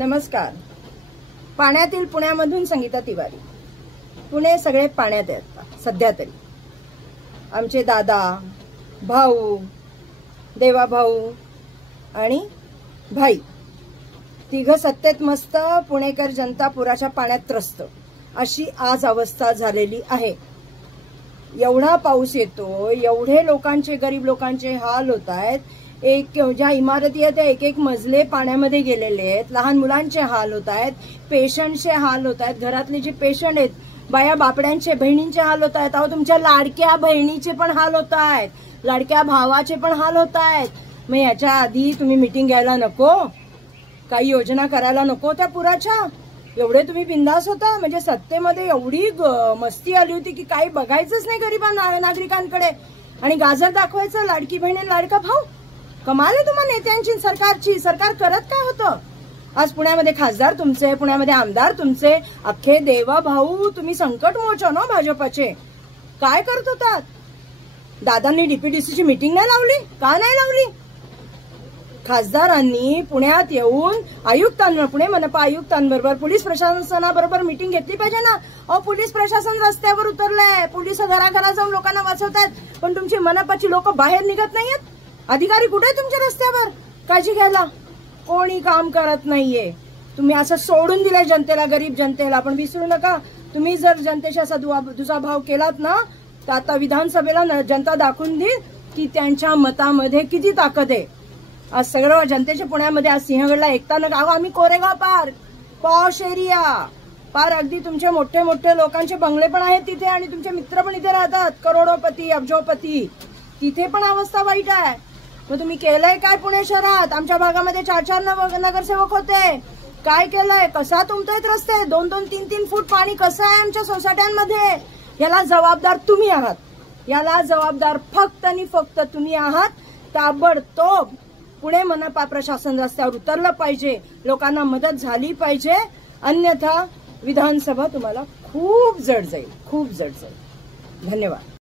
नमस्कार. पाण्यातील पुण्यामधून संगीता तिवारी. पुणे सगळे पाण्यात आहेत सध्या तरी. आमचे दादा, भाऊ, देवा भाऊ आणि भाई तिघ सत्तेत मस्त. पुणेकर जनता पुराच्या पाण्यात त्रस्त अशी आज अवस्था झालेली आहे. एवढा पाऊस येतो, एवढे लोकांचे, गरीब लोकांचे हाल होत आहेत. ज्या इमारती आहेत त्या एक एक मजले पाण्यामध्ये गेलेले आहेत. लहान मुलांचे हाल होत आहेत, पेशंटचे हाल होत आहेत, घरातले जे पेशंट आहेत, बाया बापड्यांचे, बहिणींचे हाल होत आहेत. अहो, तुमच्या लाडक्या बहिणीचे पण हाल होत आहेत, लाडक्या भावाचे पण हाल होत आहेत. मग याच्या आधी तुम्ही मीटिंग घ्यायला नको? काही योजना करायला नको त्या पुराच्या? एवढे तुम्ही बिंदास होता? म्हणजे सत्तेमध्ये एवढी मस्ती आली होती की काही बघायचंच नाही गरीब नागरिकांकडे आणि गाजर दाखवायचं लाडकी बहीण लाडका भाऊ. कमाल आहे तुम्हा नेत्यांची, सरकारची. सरकार करत काय होतं? आज पुण्यामध्ये खासदार तुमचे, पुण्यामध्ये आमदार तुमचे, अख्खे देवा भाऊ तुम्ही संकट मोचन हो भाजपचे. काय करत होतात? दादांनी डीपीडीसीची मीटिंग नाही लावली का? नाही लावली. खासदारांनी पुण्यात येऊन आयुक्तांवर, पुणे मनपा आयुक्तांबरोबर, पोलीस प्रशासनाबरोबर मीटिंग घेतली पाहिजे ना. अहो, पोलीस प्रशासन रस्त्यावर उतरलंय, पोलीस घराघरा जाऊन लोकांना वाचवतात, पण तुमची मनपाची लोक बाहेर निघत नाहीयेत. अधिकारी कुठे आहे तुमच्या रस्त्यावर काळजी घ्यायला? कोणी काम करत नाहीये. तुम्ही असं सोडून दिलंय जनतेला, गरीब जनतेला. पण विसरू नका, तुम्ही जर जनतेशी असा दुजाभाव केलात ना तर आता विधानसभेला जनता दाखवून देईल की त्यांच्या मतामध्ये किती ताकद आहे. आज सगळं जनतेच्या पुण्यामध्ये आज सिंहगडला एकता न गाव, आम्ही कोरेगाव पार्क, पॉश एरिया पार, अगदी तुमचे मोठे मोठे लोकांचे बंगले पण आहेत तिथे आणि तुमचे मित्र पण इथे राहतात, करोडोपती, अब्जोपती. तिथे पण अवस्था वाईट आहे. मग तुम्ही केलंय काय पुणे शहरात? आमच्या भागामध्ये 4-4 नगरसेवक होते. काय केलंय? कसा तुमचे रस्ते 2-2, 3-3 फूट पाणी कसं आहे आमच्या सोसायट्यांमध्ये? याला जबाबदार तुम्ही आहात. याला जबाबदार फक्त आणि फक्त तुम्ही आहात. ताबडतोब पुणे मनपा प्रशासन रस्त्यावर उतरलं पाहिजे, लोकांना मदत झाली पाहिजे. अन्यथा विधानसभा तुम्हाला खूप जड जाईल, खूप जड जाईल. धन्यवाद.